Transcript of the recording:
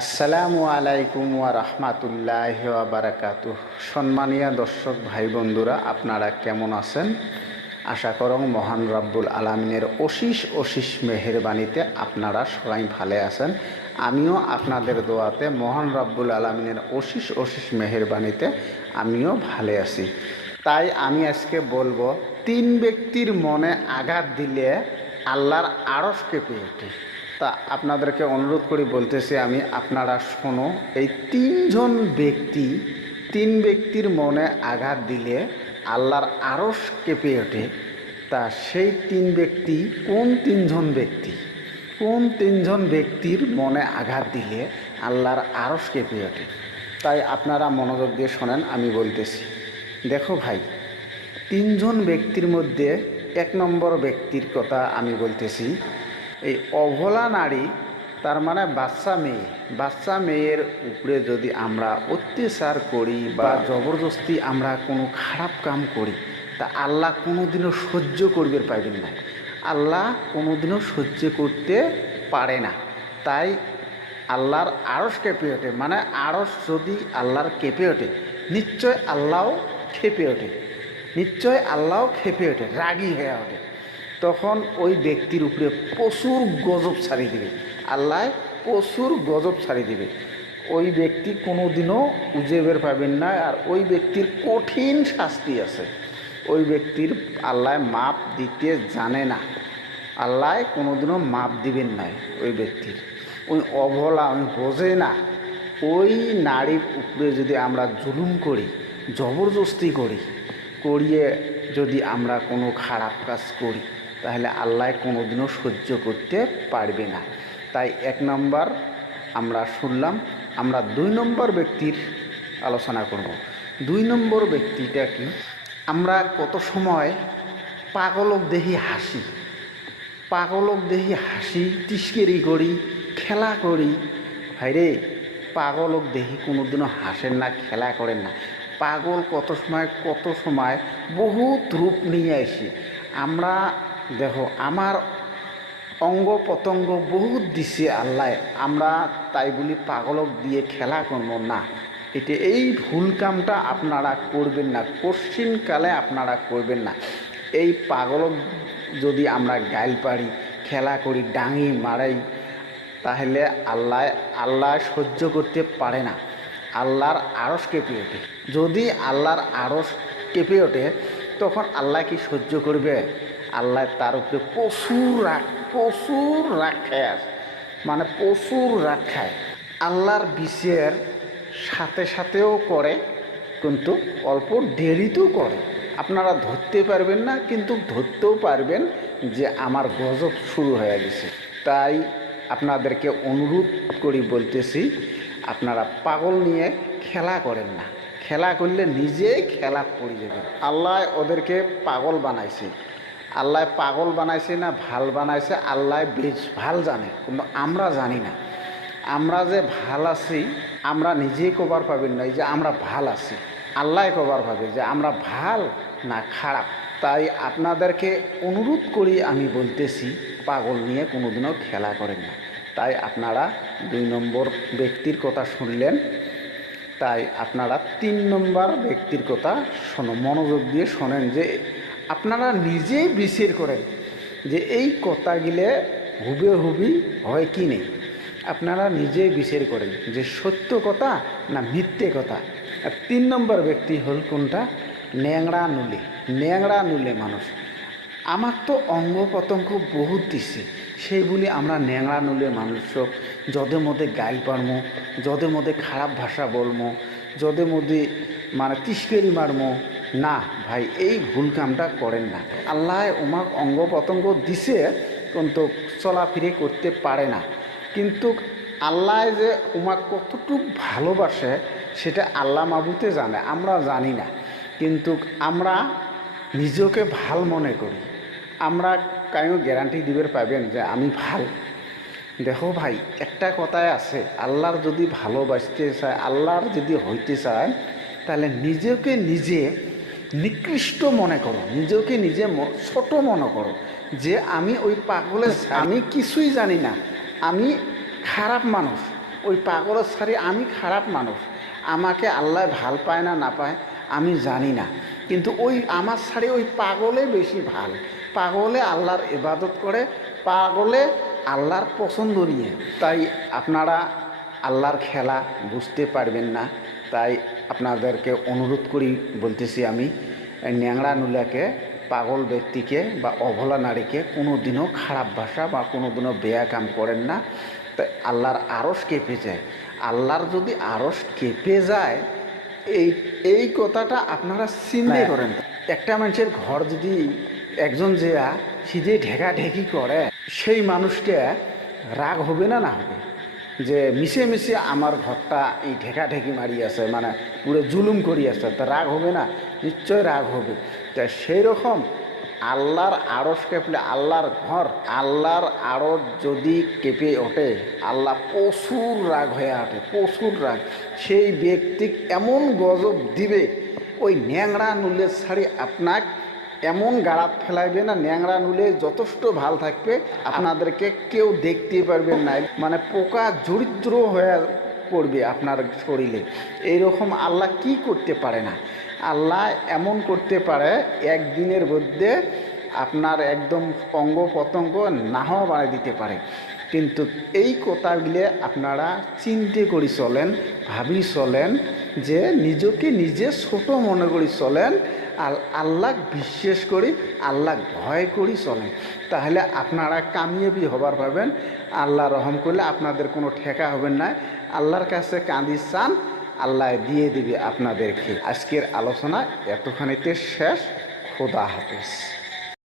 আসসালামু আলাইকুম ওয়া রাহমাতুল্লাহ বারাকাতু সম্মানীয় দর্শক ভাই বন্ধুরা, আপনারা কেমন আছেন? আশা করং মহান রব্বুল আলমিনের অশিস অশিস মেহেরবানিতে আপনারা সবাই ভালো আছেন। আমিও আপনাদের দোয়াতে মহান রব্বুল আলমিনের অশিস অশিস মেহেরবানিতে আমিও ভালো আছি। তাই আমি আজকে বলব, তিন ব্যক্তির মনে আঘাত দিলে আল্লাহর আড়স কেঁপে ওঠে তা আপনাদেরকে অনুরোধ করি বলতেছি আমি, আপনারা শোনো, এই তিনজন ব্যক্তি, তিন ব্যক্তির মনে আঘাত দিলে আল্লাহর আড়স কেঁপে ওঠে। তা সেই তিন ব্যক্তি কোন তিনজন ব্যক্তি? কোন তিনজন ব্যক্তির মনে আঘাত দিলে আল্লাহর আড়স কেঁপে ওঠে? তাই আপনারা মনোযোগ দিয়ে শোনেন, আমি বলতেছি। দেখো ভাই, তিনজন ব্যক্তির মধ্যে এক নম্বর ব্যক্তির কথা আমি বলতেছি এই অবলা নারী তার মানে বাচ্চা মেয়ে। বাচ্চা মেয়ের উপরে যদি আমরা অত্যাচার করি বা জবরদস্তি আমরা কোনো খারাপ কাম করি তা আল্লাহ কোনোদিনও সহ্য করবে পাইবেন না। আল্লাহ কোনোদিনও সহ্য করতে পারে না। তাই আল্লাহর আড়স কেঁপে ওঠে। মানে আড়স যদি আল্লাহর কেঁপে ওঠে নিশ্চয় আল্লাহও খেপে ওঠে। নিশ্চয় আল্লাহও খেপে ওঠে রাগী হয়ে ওঠে। তখন ওই ব্যক্তির উপরে প্রচুর গজব ছাড়ি দিবে। আল্লাহ প্রচুর গজব ছাড়ি দিবে। ওই ব্যক্তি কোনো দিনও উজেবের পাবেন না আর ওই ব্যক্তির কঠিন শাস্তি আছে। ওই ব্যক্তির আল্লাহ মাপ দিতে জানে না। আল্লাহ কোনোদিনও মাপ দিবেন নাই ওই ব্যক্তির। ওই অবলা, ওই বোঝে না। ওই নারীর উপরে যদি আমরা জুলুম করি, জবরদস্তি করি, করিয়ে যদি আমরা কোনো খারাপ কাজ করি তাহলে আল্লাহ কোনোদিনও সহ্য করতে পারবে না। তাই এক নম্বর আমরা শুনলাম, আমরা দুই নম্বর ব্যক্তির আলোচনা করব। দুই নম্বর ব্যক্তিটা কি? আমরা কত সময় পাগলক দেখি হাসি, পাগলক দেখি হাসি, তিস্কেরি করি, খেলা করি। ভাইরে, পাগলক দেখি কোনোদিনও হাসেন না, খেলা করেন না। পাগল কত সময় কত সময় বহুত রূপ নিয়ে আসি। আমরা দেখো, আমার অঙ্গ প্রত্যঙ্গ বহুত দিছে আল্লাহ, আমরা তাই বলি পাগলক দিয়ে খেলা করব। না এটা এই ভুল কামটা আপনারা করবেন না কশ্চিনকালে আপনারা করবেন না। এই পাগলক যদি আমরা গাইল পারি, খেলা করি, ডাঙি মারাই, তাহলে আল্লাহ আল্লাহ সহ্য করতে পারে না। আল্লাহর আড়স কেঁপে ওঠে। যদি আল্লাহর আড়স কেঁপে ওঠে, তখন আল্লাহ কি সহ্য করবে? আল্লাহ তার উপরে প্রচুর রাগ প্রচুর রাগ মানে প্রচুর রাগ খায়। আল্লাহর বিষের সাথে সাথেও করে, কিন্তু অল্প দেরিতেও করে। আপনারা ধরতে পারবেন না, কিন্তু ধরতেও পারবেন যে আমার গজব শুরু হয়ে গেছে। তাই আপনাদেরকে অনুরোধ করি বলতেছি, আপনারা পাগল নিয়ে খেলা করেন না। খেলা করলে নিজেই খেলা পড়ে যাবে। আল্লাহ ওদেরকে পাগল বানাইছে। আল্লাহ পাগল বানাইছে না ভালো বানাইছে, আল্লাহ বেশ ভালো জানে, কিন্তু আমরা জানি না। আমরা যে ভালো আছি, আমরা নিজেই কবার পাবেন না যে আমরা ভালো আছি। আল্লাহ কবার পাবে যে আমরা ভালো না খারাপ। তাই আপনাদেরকে অনুরোধ করি, আমি বলতেছি, পাগল নিয়ে কোনোদিনও খেলা করেন না। তাই আপনারা দুই নম্বর ব্যক্তির কথা শুনলেন, তাই আপনারা তিন নম্বর ব্যক্তির কথা শোনো, মনোযোগ দিয়ে শোনেন যে আপনারা নিজেই বিচার করেন যে এই কথাগুলো হুবে হুবি হয় কি নেই। আপনারা নিজেই বিচার করেন যে সত্য কথা না মিথ্যে কথা। আর তিন নম্বর ব্যক্তি হল কোনটা? ন্যাংড়া নুলে। ন্যাংড়া নুলে মানুষ। আমার তো অঙ্গ প্রত্যঙ্গ বহুত দিছে। সেই বলি আমরা ন্যাংড়া নুলে মানুষক যদের মধ্যে গাইল পারমো, যদের মধ্যে খারাপ ভাষা বলমো, যদের মধ্যে মানে তিস্কেরি মারমো না ভাই, এই ভুল কামটা করেন না। আল্লাহ ওমাক অঙ্গ প্রত্যঙ্গ দিছে, কিন্তু চলাফিরে করতে পারে না। কিন্তু আল্লাহ যে উমাক কতটুক ভালোবাসে, সেটা আল্লাহ মাবুতে জানে, আমরা জানি না। কিন্তু আমরা নিজকে ভালো মনে করি। আমরা কায়ও গ্যারান্টি দিবে পাবেন যে আমি ভালো? দেখো ভাই, একটা কথায় আছে, আল্লাহর যদি ভালোবাসতে চায়, আল্লাহর যদি হইতে চায়, তাহলে নিজেকে নিজে নিকৃষ্ট মনে করো, নিজেকে নিজে ছোট মনে করো যে আমি ওই পাগলের আমি কিছুই জানি না। আমি খারাপ মানুষ, ওই পাগলের সারি আমি খারাপ মানুষ। আমাকে আল্লাহ ভালো পায় না না পায়, আমি জানি না। কিন্তু ওই আমার সারি ওই পাগলে বেশি ভালো। পাগলে আল্লাহর ইবাদত করে, পাগলে আল্লাহর পছন্দ নিয়ে। তাই আপনারা আল্লাহর খেলা বুঝতে পারবেন না। তাই আপনাদেরকে অনুরোধ করি, বলতেছি আমি ন্যাংরা নুলাকে পাগল ব্যক্তিকে বা অভলা নারীকে কোনো দিনও খারাপ ভাষা বা কোনো দিনও বেয়া কাম করেন না। তাই আল্লাহর আড়স কেঁপে যায়। আল্লাহর যদি আড়স কেঁপে যায় এই এই কথাটা আপনারা চিন্তা করেন একটা মানুষের ঘর যদি একজন যে সিধে ঢেকা ঢেকি করে সেই মানুষটা রাগ হবে না না হবে? যে মিশে মিশে আমার ঘরটা এই ঢেকি মারি আছে মানে পুরো জুলুম করি আছে, তা রাগ হবে না? নিশ্চয় রাগ হবে। তা সেই রকম আল্লাহর আড়স কেঁপলে আল্লাহর ঘর, আল্লাহর আড়স যদি কেঁপে ওঠে, আল্লাহ প্রচুর রাগ হয়ে ওঠে, প্রচুর রাগ। সেই ব্যক্তি এমন গজব দিবে, ওই ন্যাংরা নুলের শাড়ি আপনার এমন গাড়াত ফেলাইবে না, ন্যাংরা নুলে যথেষ্ট ভালো থাকবে, আপনাদেরকে কেউ দেখতে পারবেন না। মানে পোকা দরিদ্র হয়ে পড়বে আপনার শরীরে। এইরকম আল্লাহ কি করতে পারে না? আল্লাহ এমন করতে পারে, একদিনের মধ্যে আপনার একদম অঙ্গ প্রত্যঙ্গ নাহ বাড়াই দিতে পারে। কিন্তু এই কথাগুলি আপনারা চিন্তে করি চলেন, ভাবি চলেন যে নিজকে নিজে ছোট মনে করি চলেন আল্লাহ বিশ্বাস করি, আল্লাহ ভয় করি চলেন তাহলে আপনারা কামিয়াবি হবার পাবেন আল্লাহ রহম করলে আপনাদের কোনো ঠেকা হবেন না। আল্লাহর কাছে কাঁদি চান, আল্লাহ দিয়ে দিবে আপনাদেরকে। আজকের আলোচনা এতখানিতে শেষ। খোদা হাফেজ।